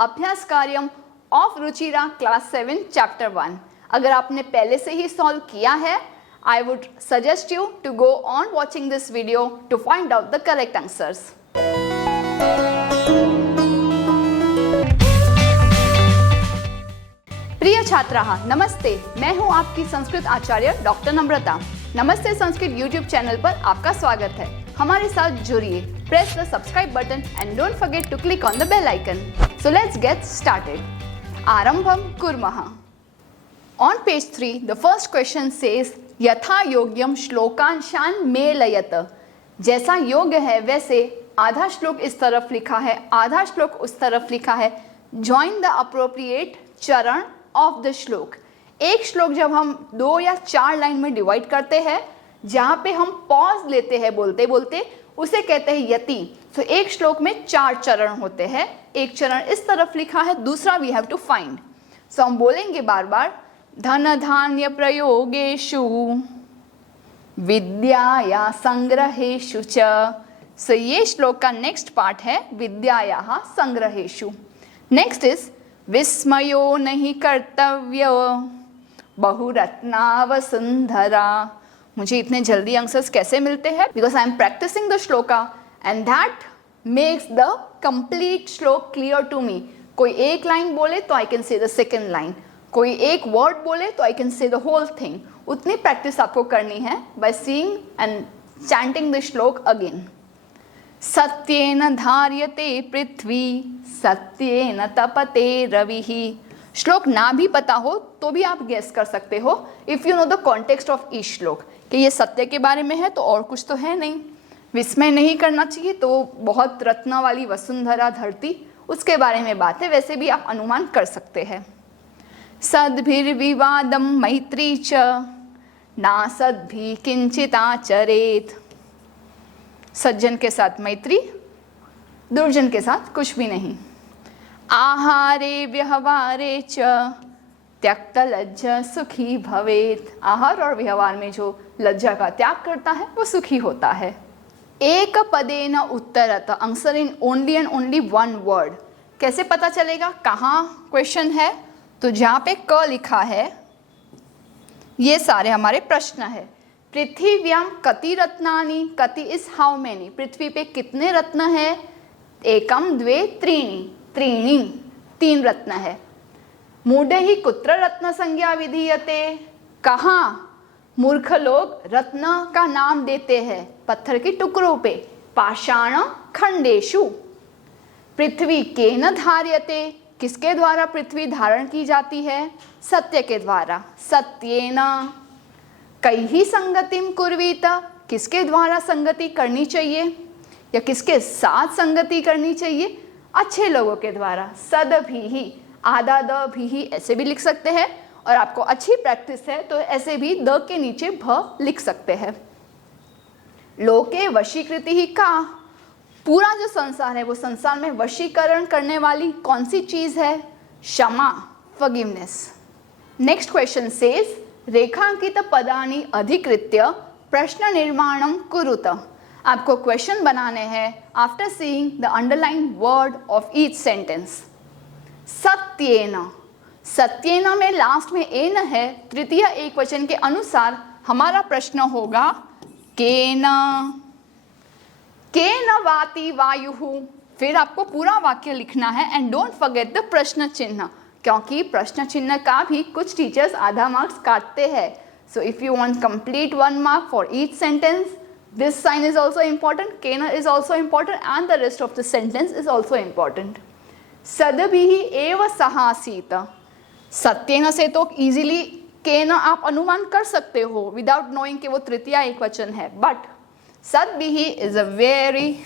अभ्यास कार्यम of Ruchira class 7 chapter 1। अगर आपने पहले से ही सॉल्व किया है, I would suggest you to go on watching this video to find out the correct answers. प्रिय छात्राः नमस्ते, मैं हूं आपकी संस्कृत आचार्य डॉक्टर नम्रता। नमस्ते संस्कृत यूट्यूब चैनल पर आपका स्वागत है। हमारे साथ जुड़िए, press the subscribe button and don't forget to click on the bell icon. So let's get started. आरंभम कुर्मः। On page 3, the first question says यथा योग्यम श्लोकांशान मेलयत। जैसा योग्य है वैसे आधा श्लोक इस तरफ लिखा है, आधा श्लोक उस तरफ लिखा है। Join the appropriate चरण ऑफ द श्लोक। एक श्लोक जब हम 2 या 4 लाइन में डिवाइड करते हैं, जहाँ पे हम पॉज लेते हैं बोलते बोलते, उसे कहते हैं यति। तो एक श्लोक में 4 चरण होते हैं। एक चरण इस तरफ लिखा है, दूसरा वी हैव टू फाइंड। सो हम बोलेंगे बार बार धन धान्य प्रयोगेषु विद्याया संग्रहेषु च। सो ये श्लोक का नेक्स्ट पार्ट है विद्याया संग्रहेषु। नेक्स्ट इज विस्मयो नहीं कर्तव्य बहुरत्ना वसुंधरा। मुझे इतने जल्दी आंसर्स कैसे मिलते हैं? Because I am practicing the shloka and that makes the complete shlok clear to me. कोई एक लाइन बोले तो I can say the second line, कोई एक वर्ड बोले तो I can say the whole thing. उतनी प्रैक्टिस आपको करनी है by seeing and chanting the shlok again. सत्येन धार्यते पृथ्वी सत्येन तपते रविः। श्लोक ना भी पता हो तो भी आप गेस कर सकते हो if you know the context of each श्लोक कि ये सत्य के बारे में है तो और कुछ तो है नहीं। विस्मय नहीं करना चाहिए तो बहुत रत्न वाली वसुंधरा धरती, उसके बारे में बात है। वैसे भी आप अनुमान कर सकते हैं। सद्भिर्विवादं मैत्री च नासद्भिः किंचिताचरेत्। सज्जन के साथ मैत्री, दुर्जन के साथ कुछ भी नहीं। आहारे व्यवहारे च त्यक्त लज्जा सुखी भवेत्। आहार और व्यवहार में जो लज्जा का त्याग करता है वो सुखी होता है। एक पदेन उत्तरत, answer in only and only one word. कैसे पता चलेगा कहाँ क्वेश्चन है? तो जहाँ पे क लिखा है ये सारे हमारे प्रश्न है। पृथ्व्याम कति रत्नानि, कति इज हाउ मेनी। पृथ्वी पे कितने रत्न है? एकम द्वे त्रीणि, त्रीणि 3 रत्न है। मूढ़े ही कुत्र रत्न संज्ञा विधीयते। कहाँ मूर्ख लोग रत्न का नाम देते हैं? पत्थर के टुकड़ों पे, पाषाण खंडेषु। पृथ्वी केन धार्यते, किसके द्वारा पृथ्वी धारण की जाती है? सत्य के द्वारा, सत्येन। कैः संगतिम कुर्वीत, किसके द्वारा संगति करनी चाहिए या किसके साथ संगति करनी चाहिए? अच्छे लोगों के द्वारा। सद्भिः, आधा द भी ऐसे भी लिख सकते हैं, और आपको अच्छी प्रैक्टिस है तो ऐसे भी द के नीचे भ लिख सकते हैं। लोके वशीकृति ही का, पूरा जो संसार है वो संसार में वशीकरण करने वाली कौन सी चीज है? क्षमा, फॉरगिवनेस। नेक्स्ट क्वेश्चन सेज रेखांकित पदानि अधिकृत्य प्रश्न निर्माणम कुरुत। आपको क्वेश्चन बनाने हैं after seeing the underline word of each sentence. सत्येन, सत्येन में लास्ट में एन है, तृतीय एक वचन के अनुसार हमारा प्रश्न होगा केन। केन वाति वायुः। फिर आपको पूरा वाक्य लिखना है एंड डोंट फॉरगेट द प्रश्न चिन्ह, क्योंकि प्रश्न चिन्ह का भी कुछ टीचर्स आधा मार्क्स काटते हैं। So if you want complete 1 mark for each sentence, this sign is also important, केन is also important and the rest of the sentence is also important. सद्भिः एव सहासीत। सत्येन से तो इजीली केन आप अनुमान कर सकते हो विदाउट नोइंग कि वो तृतीय एक वचन है, बट सद्भिः is a very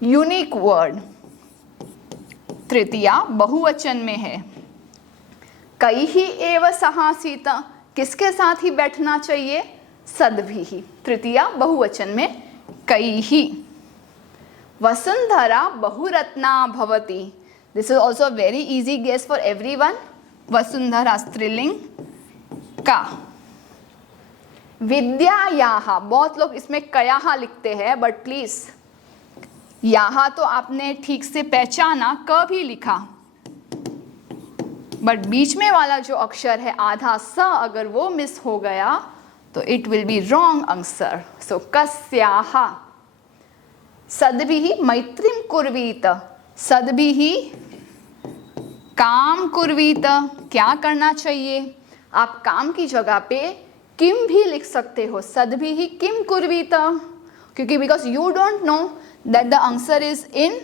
unique word. तृतीया बहुवचन में है। कैः एव सहासीत, किसके साथ ही बैठना चाहिए? सद्भिः, तृतीया बहुवचन में कैः। वसुंधरा बहुरत्ना भवति। This is also very easy guess for everyone. वसुंधरा स्त्रीलिंग का। विद्यायाः, बहुत लोग इसमें कयाः लिखते हैं, बट प्लीज यहाँ तो आपने ठीक से पहचाना, क भी लिखा। बट बीच में वाला जो अक्षर है आधा स अगर वो मिस हो गया तो it will be wrong answer. So कस्याः सद्भिः मैत्रीं कुर्वीत. सद्भिः काम कुर्वीत, क्या करना चाहिए. आप काम की जगह पे किम भी लिख सकते हो. सद्भिः किम कुर्वीत, क्योंकि because you don't know that the answer is in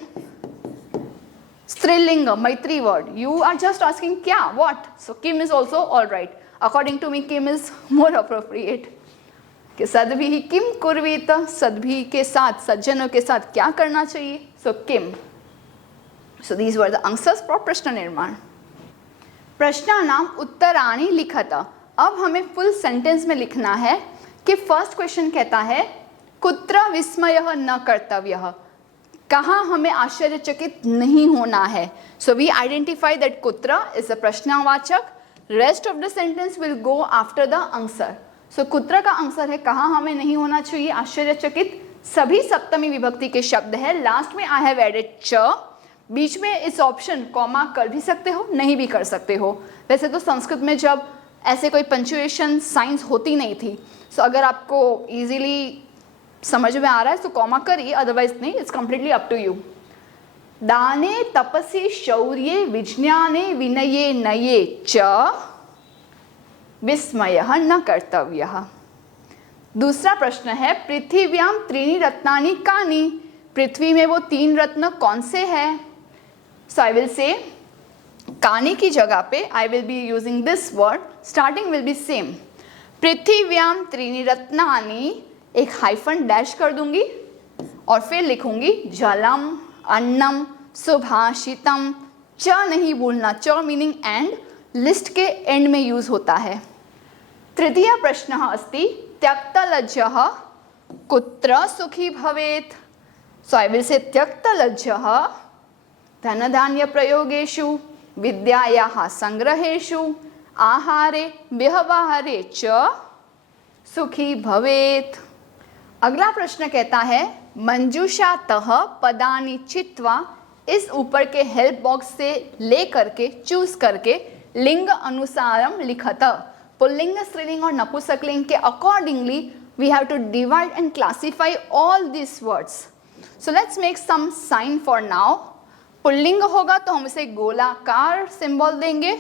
स्त्रीलिंग मैत्री word. You are just asking क्या, व्हाट. सो किम is also all right. According to me किम इज मोर अप्रोप्रिएट. कि सद्भिः किम कुर्वीत, सद्भिः के साथ, सज्जनों के साथ क्या करना चाहिए. सो किम. So these were the answers for प्रश्न निर्माण. प्रश्नानाम उत्तराणि लिखत. अब हमें फुल सेंटेंस में लिखना है कि फर्स्ट क्वेश्चन कहता है कुत्र विस्मयः न कर्तव्यः, कहाँ हमें आश्चर्यचकित नहीं होना है. सो वी आइडेंटिफाई दैट कुत्र इज अ प्रश्नवाचक. Rest of the sentence will go after the answer. So कुत्र का आंसर है कहाँ हमें नहीं होना चाहिए आश्चर्यचकित. सभी सप्तमी विभक्ति के शब्द है. लास्ट में आई हैव एडेड च. बीच में इस ऑप्शन कॉमा कर भी सकते हो, नहीं भी कर सकते हो. वैसे तो संस्कृत में जब ऐसे कोई पंक्चुएशन साइंस होती नहीं थी, सो अगर आपको इजीली समझ में आ रहा है तो कॉमा करिए, अदरवाइज नहीं. It's completely up to you. दाने तपसि शौर्ये विज्ञाने विनये नये च विस्मयः न कर्तव्यः. दूसरा प्रश्न है पृथिव्यां त्रीणि रत्नानि कानि. पृथ्वी में वो 3 रत्न कौन से हैं. सो आई विल से कानि की जगह पे I will be using this word. Starting will be same. पृथिव्यां त्रीणि रत्नानि, एक हाइफन डैश कर दूंगी और फिर लिखूंगी जलम, अन्नम, सुभाषितम. च नहीं भूलना, च मीनिंग एंड. लिस्ट के एंड में यूज होता है. तृतीय प्रश्न अस्ति त्यक्तलज्जः कुत्र सुखी भवेत्. सो आई विल से त्यक्तलज्जः धनधान्य प्रयोगेषु, विद्यायाः संग्रहेषु, आहारे व्यवहारे च सुखी भवेत्. अगला प्रश्न कहता है मंजूषातः पदानि चित्वा. इस ऊपर के हेल्प बॉक्स से ले करके चूज करके लिंग अनुसारम लिखत. पुल्लिंग, स्त्रीलिंग और नपुंसकलिंग के accordingly we have to divide and classify all this words. So let's make some sign for now. पुल्लिंग होगा तो हम इसे गोलाकार सिंबल देंगे.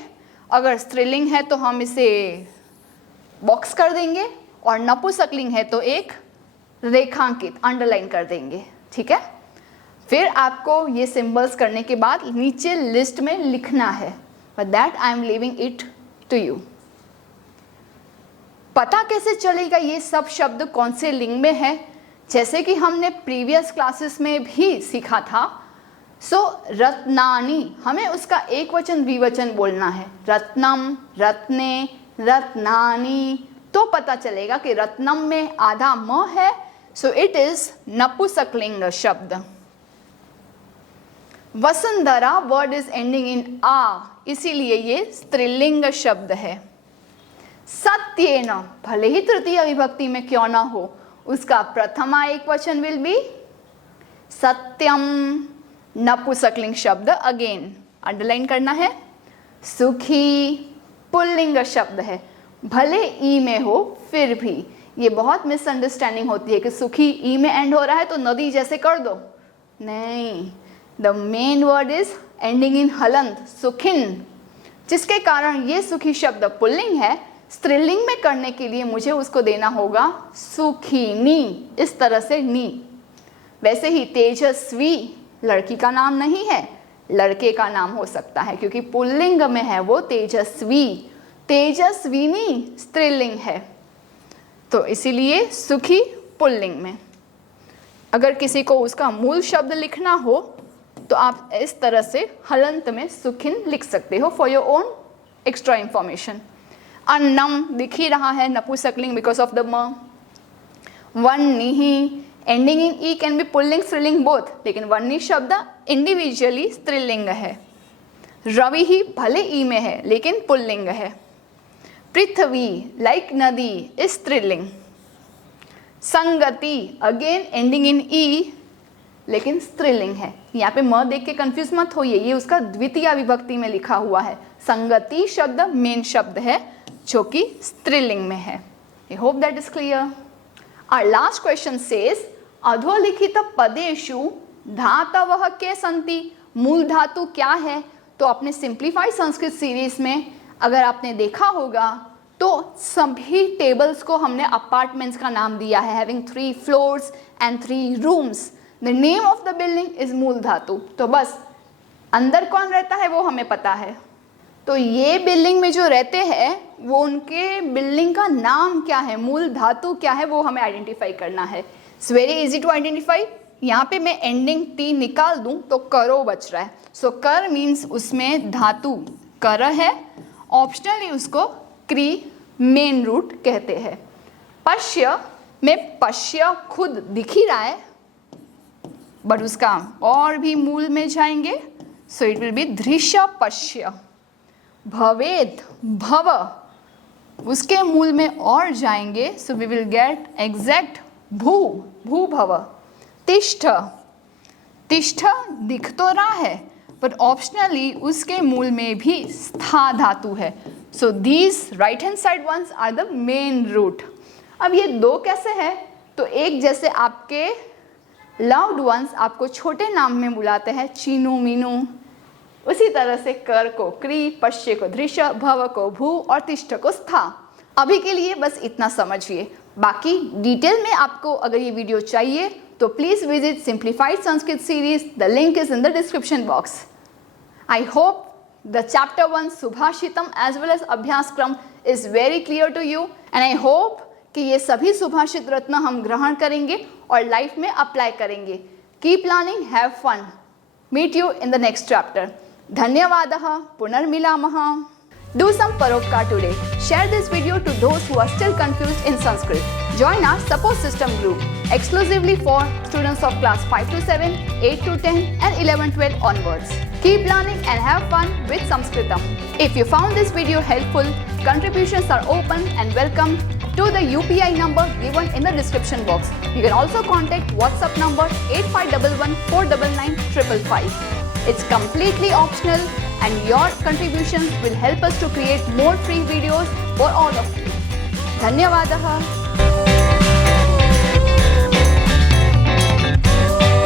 अगर स्त्रीलिंग है तो हम इसे बॉक्स कर देंगे. और नपुंसकलिंग है तो एक रेखांकित अंडरलाइन कर देंगे. ठीक है. फिर आपको ये सिंबल्स करने के बाद नीचे लिस्ट में लिखना है. But that I am leaving it to you. पता कैसे चलेगा ये सब शब्द कौन से लिंग में है. जैसे कि हमने प्रीवियस क्लासेस में भी सीखा था. सो रत्नानि, हमें उसका एक वचन द्विवचन बोलना है. रत्नम, रत्ने, रत्नानि. तो पता चलेगा कि रत्नम में आधा म है. सो इट इज नपुंसकलिंग शब्द. वसुंधरा वर्ड इज एंडिंग इन आ, इसीलिए ये स्त्रीलिंग शब्द है. सत्येन, भले ही तृतीय विभक्ति में क्यों ना हो, उसका प्रथमा एक वचन विल बी सत्यम. नपुंसकलिंग शब्द अगेन अंडरलाइन करना है. सुखी पुल्लिंग शब्द है. भले ई में हो फिर भी ये बहुत मिसअंडरस्टैंडिंग होती है कि सुखी ई में एंड हो रहा है तो नदी जैसे कर दो. नहीं, the main word is ending in हलंत, सुखिन, जिसके कारण ये सुखी शब्द पुल्लिंग है. स्त्रीलिंग में करने के लिए मुझे उसको देना होगा सुखिनी, इस तरह से नी. वैसे ही तेजस्वी लड़की का नाम नहीं है, लड़के का नाम हो सकता है क्योंकि पुल्लिंग में है वो तेजस्वी. तेजस्विनी स्त्रीलिंग है तो इसीलिए सुखी पुल्लिंग में. अगर किसी को उसका मूल शब्द लिखना हो तो आप इस तरह से हलंत में सुखिन लिख सकते हो for your own extra information. अन्नम दिख ही रहा है नपुंसकलिंग बिकॉज ऑफ द म. वन्निहि एंडिंग इन ई कैन बी पुल्लिंग स्त्रीलिंग बोथ, लेकिन वन्नी शब्द इंडिविजुअली स्त्रीलिंग है. रवि ही भले ई में है लेकिन पुल्लिंग है. पृथ्वी लाइक नदी इज स्त्रीलिंग. संगति अगेन एंडिंग इन ई लेकिन स्त्रीलिंग है। यहाँ पे म देख के कंफ्यूज मत होइए, ये उसका द्वितीय विभक्ति में लिखा हुआ है। संगति शब्द मेन शब्द है जो कि स्त्रीलिंग में है। I hope that is clear. Our last question says अधोलिखित पदेषु धातवः के सन्ति। मूल धातु क्या है? तो अपने सिंप्लीफाइड संस्कृत सीरीज में अगर आपने देखा होगा तो सभी टेबल्स को हमने अपार्टमेंट्स का नाम दिया है, having 3 floors and 3 rooms. The name of the building is मूल धातु। तो बस अंदर कौन रहता है वो हमें पता है, तो ये बिल्डिंग में जो रहते हैं वो उनके बिल्डिंग का नाम क्या है, मूल धातु क्या है, वो हमें आइडेंटिफाई करना है। It's very easy to identify. यहाँ पे मैं एंडिंग टी निकाल दूं तो करो बच रहा है। सो कर मीन्स उसमें धातु कर है, ऑप्शनली उसको क्री मेन रूट कहते हैं। पश्य में पश्य खुद दिख ही रहा है बट उसका और भी मूल में जाएंगे, सो इट विल बी दृश्य पश्य। भवेद भव उसके मूल में और जाएंगे, so we will get exact भू भू भव। तिष्ठ तिष्ठ दिख तो रहा है बट ऑप्शनली उसके मूल में भी स्था धातु है। So these right hand side ones are the main root. अब ये दो कैसे है? तो एक जैसे आपके लव्ड वंस आपको छोटे नाम में बुलाते हैं, चीनू मीनू, उसी तरह से कर को क्री, पश्य को दृश्य, भव को भू और तिष्ठ को स्था। अभी के लिए बस इतना समझिए, बाकी डिटेल में आपको अगर ये वीडियो चाहिए तो please visit simplified Sanskrit series. The link is in the description box. I hope the chapter 1 Subhashitam as well as अभ्यासक्रम is very clear to you and I hope कि ये सभी सुभाषित रत्न हम ग्रहण करेंगे और लाइफ में अप्लाई करेंगे। Keep learning, have fun. Meet you in the next chapter. धन्यवादः, पुनर्मिलामः। Do some paropkar today. Share this video to those who are still confused in Sanskrit. Join our support system group exclusively for students of class 5 to 7, 8 to 10 and 11-12 onwards. Keep learning and have fun with Sanskritam. If you found this video helpful, contributions are open and welcome to the UPI number given in the description box. You can also contact WhatsApp number 8511 499 555. It's completely optional and your contributions will help us to create more free videos for all of you. धन्यवादः।